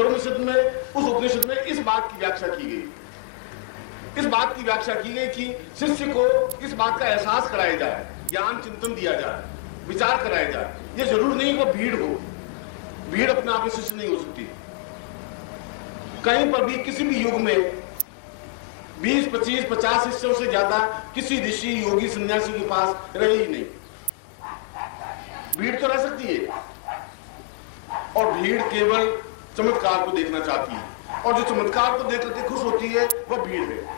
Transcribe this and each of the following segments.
उपनिषद में, उस उपनिषद में इस बात की व्याख्या की गई, इस बात की व्याख्या की गई कि शिष्य को इस बात का एहसास कराया जाए, ज्ञान चिंतन दिया जाए, विचार कराया जाए। ये जरूर नहीं कि वो भीड़ हो, भीड़ अपने आप में शिष्य नहीं हो सकती। कहीं पर भी किसी भी युग में 20, 25, 50 शिष्यों से ज्यादा किसी ऋषि, योगी, सन्यासी के पास रहे ही नहीं। भीड़ तो रह सकती है, और भीड़ केवल चमत्कार को देखना चाहती है, और जो चमत्कार को देख करके खुश होती है वह भीड़ है।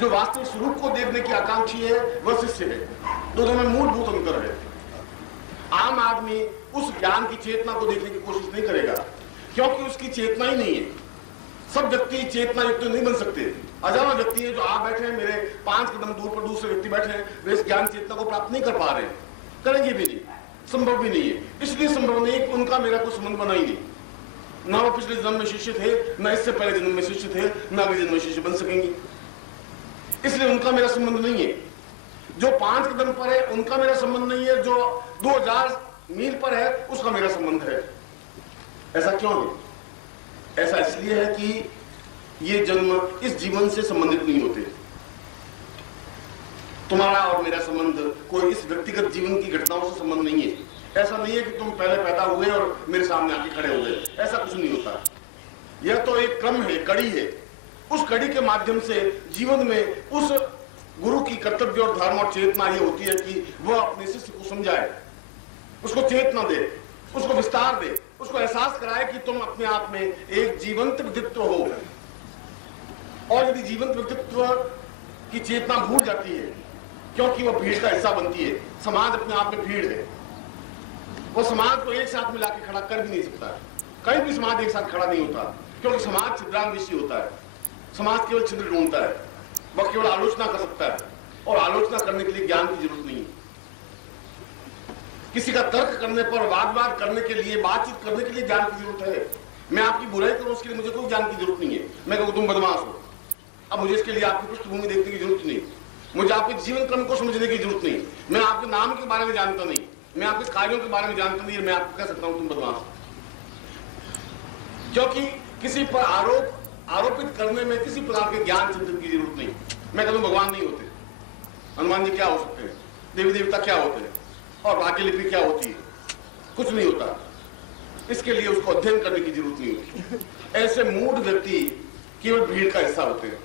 जो वास्तविक स्वरूप को देखने की आकांक्षी है वह शिष्य है। दोनों में मूलभूत अंतर है। आम आदमी उस ज्ञान की चेतना को देखने की कोशिश नहीं करेगा, क्योंकि उसकी चेतना ही नहीं है। सब व्यक्ति चेतना युक्त नहीं बन सकते। अजाना व्यक्ति है जो आप बैठे हैं, मेरे 5 कदम दूर पर दूसरे व्यक्ति बैठे हैं, वे इस ज्ञान चेतना को प्राप्त नहीं कर पा रहे हैं, करेंगे भी नहीं, संभव भी नहीं है। इसलिए संभव नहीं कि उनका मेरा कोई संबंध बना ही नहीं। ना वो पिछले जन्म में शिष्य थे, ना इससे पहले जन्म में शिष्य थे, ना अगले जन्म में शिष्य बन सकेंगे। इसलिए उनका मेरा संबंध नहीं है। जो 5 कदम पर है उनका मेरा संबंध नहीं है, जो 2000 मील पर है उसका मेरा संबंध है। ऐसा क्यों है? ऐसा इसलिए है कि ये जन्म इस जीवन से संबंधित नहीं होते। तुम्हारा और मेरा संबंध कोई इस व्यक्तिगत जीवन की घटनाओं से संबंध नहीं है। ऐसा नहीं है कि तुम पहले पैदा हुए और मेरे सामने आके खड़े हो गए, ऐसा कुछ नहीं होता। यह तो एक क्रम है, कड़ी है। उस कड़ी के माध्यम से जीवन में उस गुरु की कर्तव्य और धर्म और चेतना ये होती है कि वह अपने शिष्य को समझाए, उसको चेतना दे, उसको विस्तार दे, उसको एहसास कराए कि तुम अपने आप में एक जीवंत व्यक्तित्व हो। और यदि जीवंत व्यक्तित्व की चेतना भूल जाती है, क्योंकि वह भीड़ का हिस्सा बनती है, समाज अपने आप में भीड़ है, वो समाज को एक साथ मिला के खड़ा कर भी नहीं सकता। कहीं भी समाज एक साथ खड़ा नहीं होता, क्योंकि समाज छिद्रांगदृष्टि होता है। समाज केवल छिद्र ढूंढता है, वह केवल आलोचना कर सकता है, और आलोचना करने के लिए ज्ञान की जरूरत नहीं है। किसी का तर्क करने पर, वाद करने के लिए, बातचीत करने के लिए ज्ञान की जरूरत है। मैं आपकी बुराई करूं उसके लिए मुझे कोई ज्ञान की जरूरत नहीं है। मैं कहूं तुम बदमाश हो, अब मुझे इसके लिए आपकी पृष्ठभूमि देखने की जरूरत नहीं, मुझे आपके जीवन क्रम को समझने की जरूरत नहीं, मैं आपके नाम के बारे में जानता नहीं, मैं आपके कार्यों के बारे में जानता नहीं, मैं आपको कह सकता हूं तुम बदमाश हो। क्योंकि किसी पर आरोपित करने में किसी प्रकार के ज्ञान चिंतन की जरूरत नहीं। मैं कहता हूं भगवान नहीं होते, हनुमान जी क्या हो सकते हैं, देवी देवता क्या होते हैं, और भाग्य लिपि क्या होती है, कुछ नहीं होता। इसके लिए उसको अध्ययन करने की जरूरत नहीं होती। ऐसे मूढ़ व्यक्ति केवल भीड़ का हिस्सा होते हैं,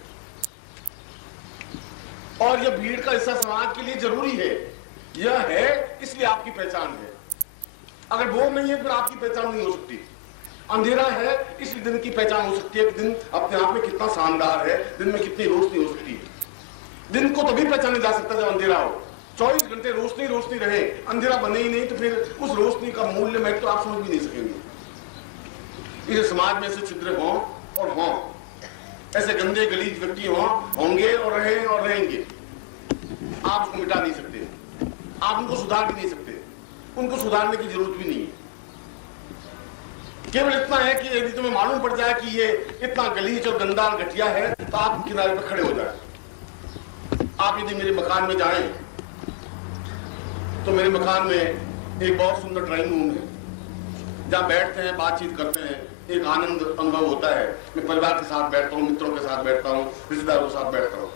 और यह भीड़ का हिस्सा समाज के लिए जरूरी है। यह है इसलिए आपकी पहचान है। अगर वो नहीं है फिर आपकी पहचान नहीं हो सकती। अंधेरा है इसलिए दिन की पहचान हो सकती है कि दिन अपने आप में कितना शानदार है, दिन में कितनी रोशनी हो सकती है। दिन को तभी पहचाना जा सकता है जब अंधेरा हो। 24 घंटे रोशनी रहे, अंधेरा बने ही नहीं, तो फिर उस रोशनी का मूल्य मैं तो आप समझ भी नहीं सकेंगे। इस समाज में ऐसे छिद्र हों और हों, ऐसे गंदे गलीज व्यक्ति होंगे और रहे और रहेंगे। आप उसको मिटा नहीं सकते, आप उनको सुधार भी नहीं सकते, उनको सुधारने की जरूरत भी नहीं है। केवल इतना है कि यदि तुम्हें मालूम पड़ जाए कि ये इतना गलीज और गंदा और घटिया है, तो आप किनारे पर खड़े हो जाए। आप यदि मेरे मकान में जाएं तो मेरे मकान में एक बहुत सुंदर ड्राइंग रूम है, जहां बैठते हैं, बातचीत करते हैं, एक आनंद अनुभव होता है। मैं परिवार के साथ बैठता हूँ, मित्रों के साथ बैठता हूँ, रिश्तेदारों के साथ बैठता हूँ।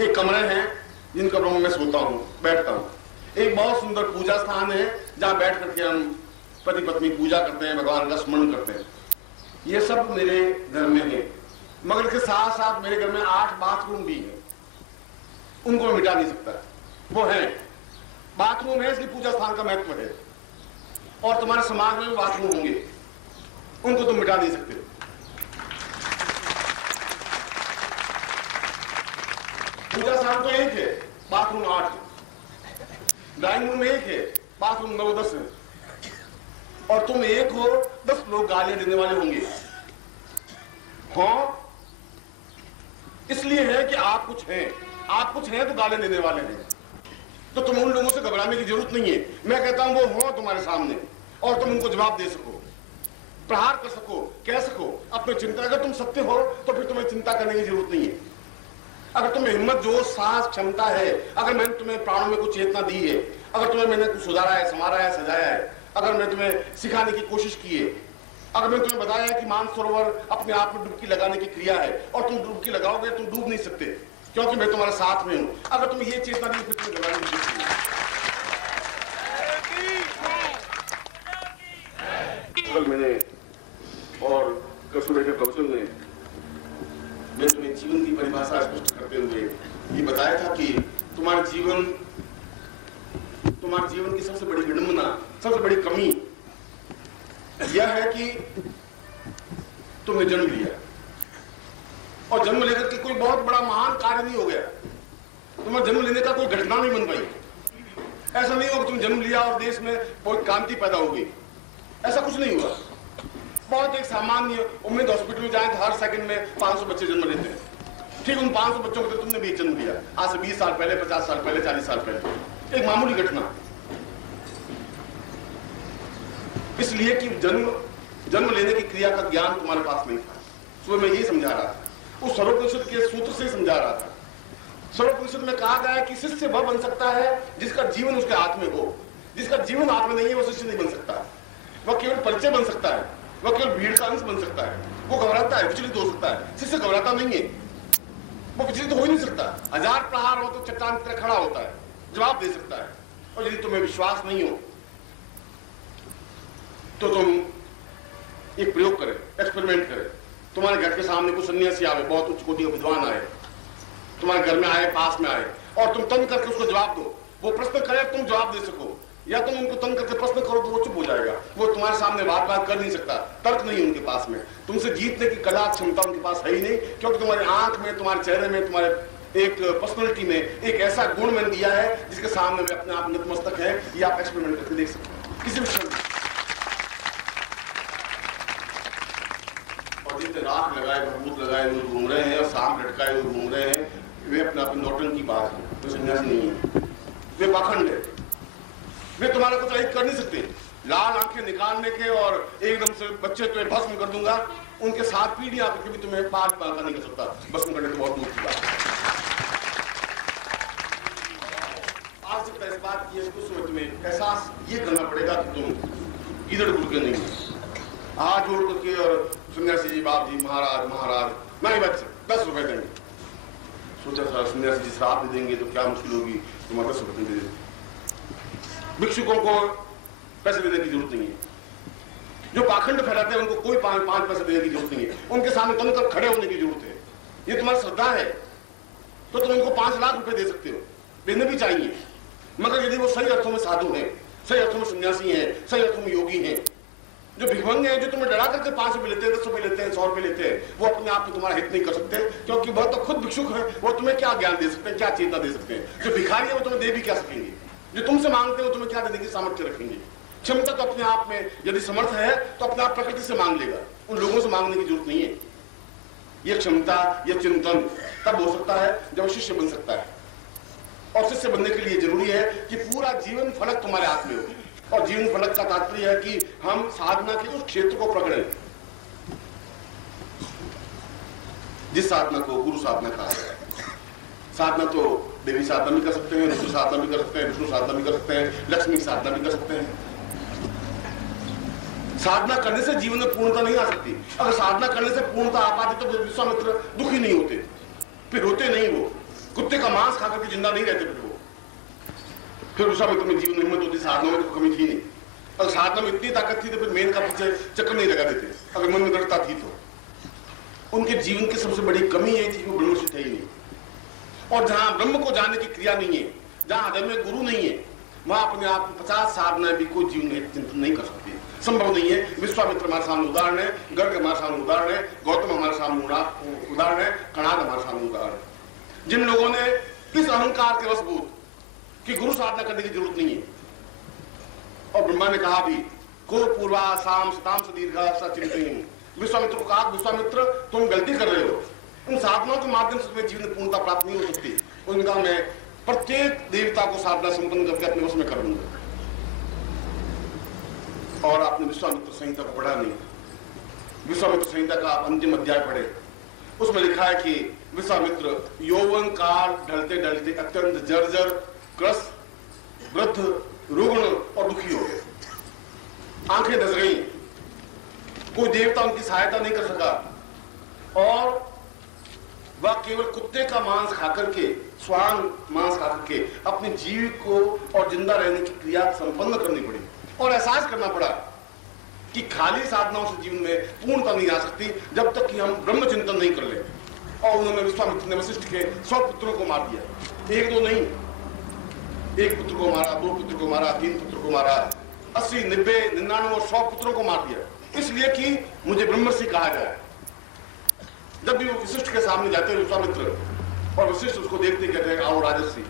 एक कमरे हैं जिन कमरों में मैं सोता हूँ, बैठता हूँ। एक बहुत सुंदर पूजा स्थान है जहाँ बैठ करके हम पति पत्नी पूजा करते हैं, भगवान का स्मरण करते हैं। ये सब मेरे घर में है, मगर इसके साथ साथ मेरे घर में 8 बाथरूम भी हैं। उनको मैं मिटा नहीं सकता, वो है बाथरूम है, इसलिए पूजा स्थान का महत्व है। और तुम्हारे समाज में भी बाथरूम होंगे, उनको तुम मिटा नहीं सकते। पूजा स्थान तो एक है, बाथरूम 8 है। ड्राइंग रूम एक है, बाथरूम 9-10 है। और तुम एक हो, 10 लोग गालियां देने वाले होंगे। हाँ, इसलिए है कि आप कुछ हैं, आप कुछ हैं तो गालियां देने वाले हैं। तो तुम उन लोगों से घबराने की जरूरत नहीं है। मैं कहता हूं वो हो तुम्हारे सामने, और तुम उनको जवाब दे सको, प्रहार कर सको, कह सको अपनी चिंता। अगर तुम सत्य हो तो फिर तुम्हें चिंता करने की जरूरत नहीं है। अगर तुम्हें हिम्मत, जोश, साहस, क्षमता है, अगर मैंने तुम्हें प्राणों में कुछ चेतना दी है, अगर तुम्हें मैंने कुछ सुधारा है, संवारा है, सजाया है, अगर मैं तुम्हें सिखाने की कोशिश की है, अगर मैंने तुम्हें बताया कि मानसरोवर अपने आप में डुबकी लगाने की क्रिया है और तुम डुबकी लगाओगे, तुम डूब नहीं सकते क्योंकि मैं तुम्हारे साथ में हूं। अगर तुम्हें ये चेतना नहीं, फिर तुम्हें लगाने की जरूरत नहीं। कल मैंने और कसूरे के कौशल ने मैं तुम्हें जीवन की परिभाषा स्पष्ट करते हुए ये बताया था कि तुम्हारे जीवन की सबसे बड़ी विडंबना, सबसे बड़ी कमी यह है कि तुमने जन्म लिया और जन्म लेकर के कोई बहुत बड़ा महान कार्य नहीं हो गया। तुम्हारा जन्म लेने का कोई घटना नहीं बन पाई। ऐसा नहीं होगा तुम जन्म लिया और देश में बहुत क्रांति पैदा हो गई, ऐसा कुछ नहीं हुआ। बहुत एक सामान्य उम्मीद, हॉस्पिटल में जाए तो हर सेकंड में 500 बच्चे जन्म लेते हैं। ठीक उन 500 बच्चों को तो तुमने भी जन्म लिया आज से 20 साल पहले, 50 साल पहले, 40 साल पहले, एक मामूली घटना। इसलिए कि जन्म लेने की क्रिया का ज्ञान तुम्हारे पास नहीं था। सुबह मैं यही समझा रहा था, उस सर्वोपनिषद के सूत्र से समझा रहा था। सर्वोपनिषद में कहा गया है कि शिष्य वह बन सकता है जिसका जीवन उसके हाथ में हो। जिसका जीवन हाथ में नहीं है वो शिष्य नहीं बन सकता। वह केवल परिचय बन सकता है, वह केवल भीड़ का अंश बन सकता है। वो घबराता है, विचलित हो सकता है। शिष्य घबराता नहीं है, वो विचलित हो ही नहीं सकता। 1000 प्रहार हो तो चट्टान की तरह खड़ा होता है, जवाब दे सकता है। और यदि तुम्हें विश्वास नहीं हो तो तुम एक प्रयोग करें, एक्सपेरिमेंट करें। तुम्हारे घर के सामने कुछ सन्यासी आए, बहुत उच्च कोटि के विद्वान आए, तुम्हारे घर में आए, पास में आए, और तुम तंग करके उसको जवाब दो। वो प्रश्न करे तुम जवाब दे सको, या तुम उनको तंग करके प्रश्न करो तो वो चुप हो जाएगा। वो तुम्हारे सामने बात कर नहीं सकता, तर्क नहीं उनके पास में। तुमसे जीतने की कला, क्षमता उनके पास है ही नहीं, क्योंकि तुम्हारी आंख में, तुम्हारे चेहरे में, तुम्हारे एक पर्सनैलिटी में एक ऐसा गुण मैंने दिया है जिसके सामने में अपने आप नतमस्तक है। ये आप एक्सपेरिमेंट करके देख सकते हैं किसी भी क्षण। और जितने राख लगाए, भभूत लगाए हुए घूम रहे हैं और सांप लटकाए हुए घूम रहे हैं, वे अपने आप में नौटंकी की बात है, वे सन्यासी नहीं है, वे पाखंड है। वे तुम्हारा कुछ कर नहीं सकते। लाल आंखें निकालने के और एकदम से बच्चे तुम्हें भस्म कर दूंगा, उनके साथ पीढ़ी आकर के भी तुम्हें पार नहीं कर सकता। भस्म करने तो बहुत दूर की बात है। आवश्यकता इस बात की है कि उसमें तुम्हें एहसास ये करना पड़ेगा कि तुम इधर उड़ के नहीं, हाथ जोड़ करके और सन्यासी जी, बाप जी, महाराज नहीं बच्चे 10 रुपए देंगे। सोचा था सन्यासी जी श्राप दे देंगे तो क्या मुश्किल होगी, तुम्हारे 10 रुपए दे देंगे। भिक्षुकों को पैसे देने की जरूरत नहीं है। जो पाखंड फैलाते हैं उनको कोई 5 पैसे देने की जरूरत नहीं है। उनके सामने तनकर खड़े होने की जरूरत है। ये तुम्हारी श्रद्धा है तो तुम उनको 5 लाख रुपए दे सकते हो, देने भी चाहिए। मगर यदि वो सही अर्थों में साधु हैं, सही अर्थों में सन्यासी हैं, सही अर्थों में योगी हैं, जो भिखमंगे हैं, जो तुम्हें डरा करके 5 रुपए लेते हैं, 10 रुपए लेते हैं, 100 रुपए लेते हैं, वो अपने आप में तुम्हारा हित नहीं कर सकते, क्योंकि वह तो खुद भिक्षुक है। वो तुम्हें क्या ज्ञान दे सकते हैं, क्या चेतना दे सकते हैं? जो भिखारी है वो तुम्हें दे भी क्या सकेंगे? जो तुमसे मांगते हो तुम्हें क्या देने की सामर्थ्य रखेंगे? क्षमता तो अपने आप में, यदि समर्थ है तो अपने आप प्रकृति से मांग लेगा, उन लोगों से मांगने की जरूरत नहीं है। यह क्षमता, यह चिंतन तब हो सकता है जब शिष्य बन सकता है। और शिष्य बनने के लिए जरूरी है कि पूरा जीवन फलक तुम्हारे हाथ में हो। और जीवन फलक का तात्पर्य है कि हम साधना के उस क्षेत्र को पकड़ें जिस साधना को गुरु साधना कहा है। साधना तो देवी साधना भी कर सकते हैं, ऋषि साधना भी कर सकते हैं, विष्णु साधना भी कर सकते हैं, लक्ष्मी साधना भी कर सकते हैं। साधना करने से जीवन में पूर्णता नहीं आ सकती। अगर साधना करने से पूर्णता आ पाती तो विश्वामित्र दुखी नहीं होते, फिर रोते नहीं। वो कुत्ते का मांस खाकर के जिंदा नहीं रहते। फिर विश्वामित्र में जीवन हिम्मत होती, साधना में तो कमी थी नहीं। अगर साधना में इतनी ताकत थी तो फिर मेन का पीछे चक्कर नहीं लगा देते, अगर मन में दृढ़ता थी तो। उनके जीवन की सबसे बड़ी कमी यही थी कि वो ब्रह्मनिष्ठ थे ही नहीं। और जहां ब्रह्म को जानने की क्रिया नहीं है, जहां हृदय में गुरु नहीं है, वहां अपने आप 50 साधनाएं भी कोई जीवन में चिंतन नहीं कर सकती, संभव नहीं है। विश्वामित्र हमारे सामने उदाहरण है, गर्ग हमारे सामने उदाहरण है, गौतम हमारे सामने उदाहरण है, कणाद हमारे सामने उदाहरण है। जिन लोगों ने इस अहंकार के वशभूत कि गुरु साधना करने की जरूरत नहीं है, और ब्रह्मा ने कहा भी को पूर्वा साम सताम सदीर्घा सचिंतन। विश्वामित्र को कहा, विश्वामित्र तुम गलती कर रहे हो, उन साधनाओं के माध्यम से तुम्हें जीवन में पूर्णता प्राप्त नहीं हो सकती। उनका मैं प्रत्येक देवता को साधना संपन्न करके अपने वश में कर लूंगा। और आपने विश्वामित्र संहिता को पढ़ा नहीं। विश्वामित्र संहिता का आप अंतिम अध्याय पढ़े, उसमें लिखा है कि विश्वामित्र यौवन काल ढलते ढलते अत्यंत जर्जर, ग्रस्त, वृद्ध, रुग्ण और दुखी हो गए। आंखें धस गई, कोई देवता उनकी सहायता नहीं कर सका, और वह केवल कुत्ते का मांस खाकर के, श्वान मांस खाकर के अपने जीव को और जिंदा रहने की क्रिया संपन्न करनी पड़ी, और एहसास करना पड़ा कि खाली साधनाओं से जीवन में पूर्णता नहीं आ सकती जब तक कि हम ब्रह्म चिंतन नहीं कर ले। और उन्होंने विश्वामित्र ने वशिष्ठ के 100 पुत्रों को मार दिया, एक दो नहीं, एक पुत्र को मारा, 2 पुत्र को मारा, 3 पुत्र को मारा, 80, 90, 99 और 100 पुत्रों को मार दिया, इसलिए कि मुझे ब्रह्मर्षि कहा जाए। जब भी वो वशिष्ठ के सामने जाते हैं विश्वामित्र, और वशिष्ठ उसको देखते कहते हैं आओ राजर्षि,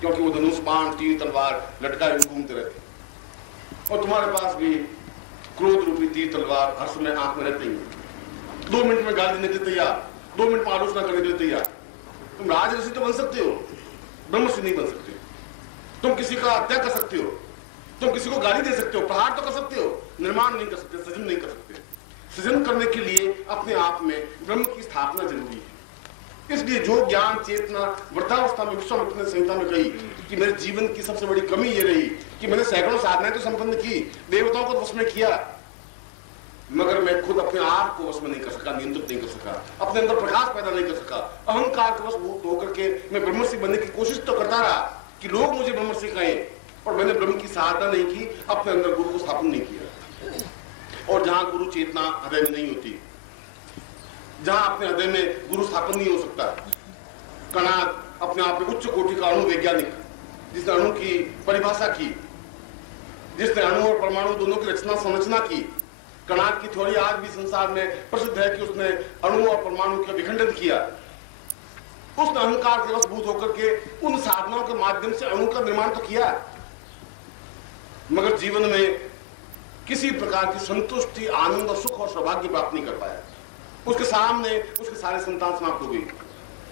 क्योंकि वो धनुष बाण तीर तलवार लटकाए घूमते रहते, और तुम्हारे पास भी क्रोध रूपी तीर तलवार हर समय आंख में रहते ही, 2 मिनट में गाली देने के लिए तैयार, 2 मिनट में आलोचना करने के लिए तैयार। तुम राजर्षि तो बन सकते हो, ब्रह्मर्षि नहीं बन सकते। तुम किसी का हत्या कर सकते हो, तुम किसी को गाली दे सकते हो, प्रहार तो कर सकते हो, निर्माण नहीं कर सकते, सृजन नहीं कर सकते। सृजन करने के लिए अपने आप में ब्रह्म की स्थापना जरूरी है। इसलिए जो ज्ञान चेतना वृद्धावस्था में विश्वामित्र ने संहिता में कही कि मेरे जीवन की सबसे बड़ी कमी ये रही कि मैंने सैकड़ों साधनाएं तो संपन्न की, देवताओं को वश में किया, मगर मैं खुद अपने आप को वश में नहीं कर सका, नियंत्रित नहीं कर सका, अपने अंदर प्रकाश पैदा नहीं कर सका। अहंकार के वश होकर के मैं ब्रह्मर्षि बनने की कोशिश तो करता रहा कि लोग मुझे ब्रह्मर्षि कहें, और मैंने ब्रह्म की साधना नहीं की, अपने अंदर गुरु को स्थापन नहीं किया। और जहां गुरु चेतना हृदय में नहीं होती, जहां अपने हृदय में गुरु स्थापन नहीं हो सकता, कणाद अपने आप में उच्च कोटि का अणु वैज्ञानिक, जिसने अणु की परिभाषा की, जिसने अणु और परमाणु दोनों की रचना संरचना की, कणाद की थ्योरी आज भी संसार में प्रसिद्ध है कि उसने अणु और परमाणु का विखंडन किया। उसने अहंकार के वशभूत होकर के उन साधनाओं के माध्यम से अणु का निर्माण तो किया, मगर जीवन में किसी प्रकार की संतुष्टि, आनंद और सुख और सौभाग्य प्राप्त नहीं कर पाया। उसके सामने उसके सारे संतान समाप्त हो गई,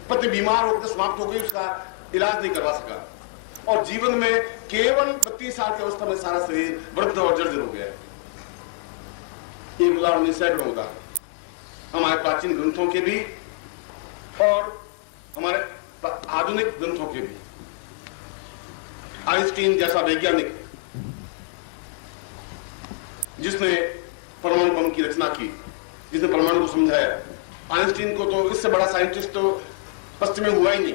पति बीमार होकर समाप्त हो गई, उसका इलाज नहीं करवा सका, और जीवन में केवल 32 साल की अवस्था में सारा शरीर वृद्ध और जर्जर हो गया। एक उदाहरण सैकड़ों उदाहरण हमारे प्राचीन ग्रंथों के भी और हमारे आधुनिक ग्रंथों के भी। आइंस्टीन जैसा वैज्ञानिक जिसने परमाणु बम की रचना की, जिसने परमाणु को समझाया, आइंस्टीन को तो इससे बड़ा साइंटिस्ट तो पश्चिम में हुआ ही नहीं।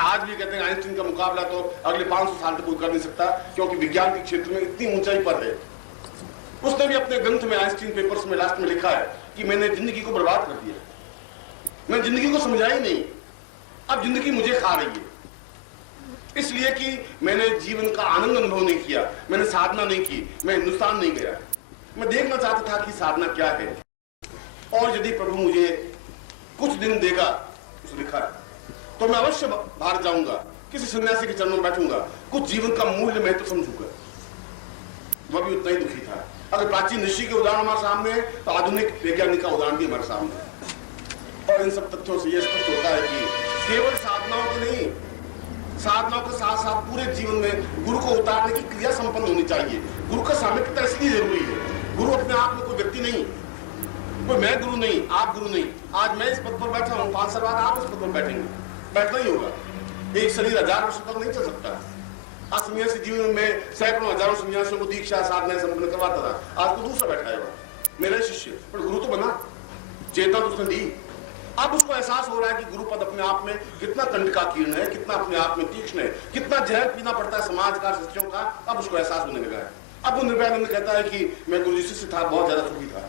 आज भी कहते हैं आइंस्टीन का मुकाबला तो अगले 500 साल तक कोई कर नहीं सकता, क्योंकि विज्ञान के क्षेत्र में इतनी ऊंचाई पर है। उसने भी अपने ग्रंथ में आइंस्टीन पेपर्स में लास्ट में लिखा है कि मैंने जिंदगी को बर्बाद कर दिया, मैं जिंदगी को समझा ही नहीं, अब जिंदगी मुझे खा रही है, इसलिए कि मैंने जीवन का आनंद अनुभव नहीं किया, मैंने साधना नहीं की, मैं हिंदुस्तान नहीं गया। मैं देखना चाहता था कि साधना क्या है, और यदि प्रभु मुझे कुछ दिन देगा, उसने लिखा है, तो मैं अवश्य बाहर जाऊंगा, किसी सन्यासी के चरणों में बैठूंगा, कुछ जीवन का मूल्य महत्व समझूंगा। वह भी उतना ही दुखी था। अगर प्राचीन ऋषि के उदाहरण हमारे सामने है, तो आधुनिक वैज्ञानिक का उदाहरण भी हमारे सामने है। और इन सब तथ्यों से यह स्पष्ट होता है कि केवल साधनाओं के नहीं, साधनाओं के साथ साथ पूरे जीवन में गुरु को उतारने की क्रिया संपन्न होनी चाहिए। गुरु का सामिप्यता इसलिए जरूरी है। गुरु अपने आप में कोई व्यक्ति नहीं, कोई मैं गुरु नहीं, आप गुरु नहीं। आज मैं इस पद पर बैठा हूँ, 5 साल बाद आप इस पद पर बैठेंगे, बैठना ही होगा। एक शरीर 1000 वर्ष तक नहीं चल सकता। आज सन्यासी जीवन में सैकड़ों हजारों सन्यासियों को दीक्षा साधना संपन्न करवाता था, आज तो दूसरा बैठा है मेरा शिष्य, पर गुरु तो बना, चेतना तो उसने दी। अब उसको एहसास हो रहा है कि गुरु पद अपने आप में कितना कंटकाकीर्ण है, कितना अपने आप में तीक्ष्ण है, कितना जहर पीना पड़ता है समाज का, शिष्यों का। अब उसको एहसास होने लगा है। अब वो निर्भयानंद कहता है कि मैं गुरु जी से था, बहुत ज्यादा सुखी था।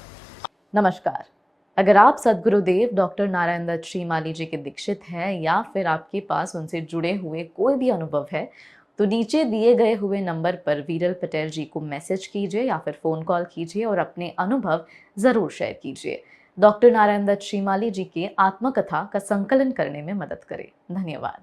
नमस्कार। अगर आप सद्गुरुदेव डॉक्टर नारायण दत्त श्रीमाली जी के दीक्षित हैं या फिर आपके पास उनसे जुड़े हुए कोई भी अनुभव है, तो नीचे दिए गए हुए नंबर पर वीरल पटेल जी को मैसेज कीजिए या फिर फ़ोन कॉल कीजिए और अपने अनुभव ज़रूर शेयर कीजिए। डॉक्टर नारायण दत्त श्रीमाली जी की आत्मकथा का संकलन करने में मदद करें। धन्यवाद।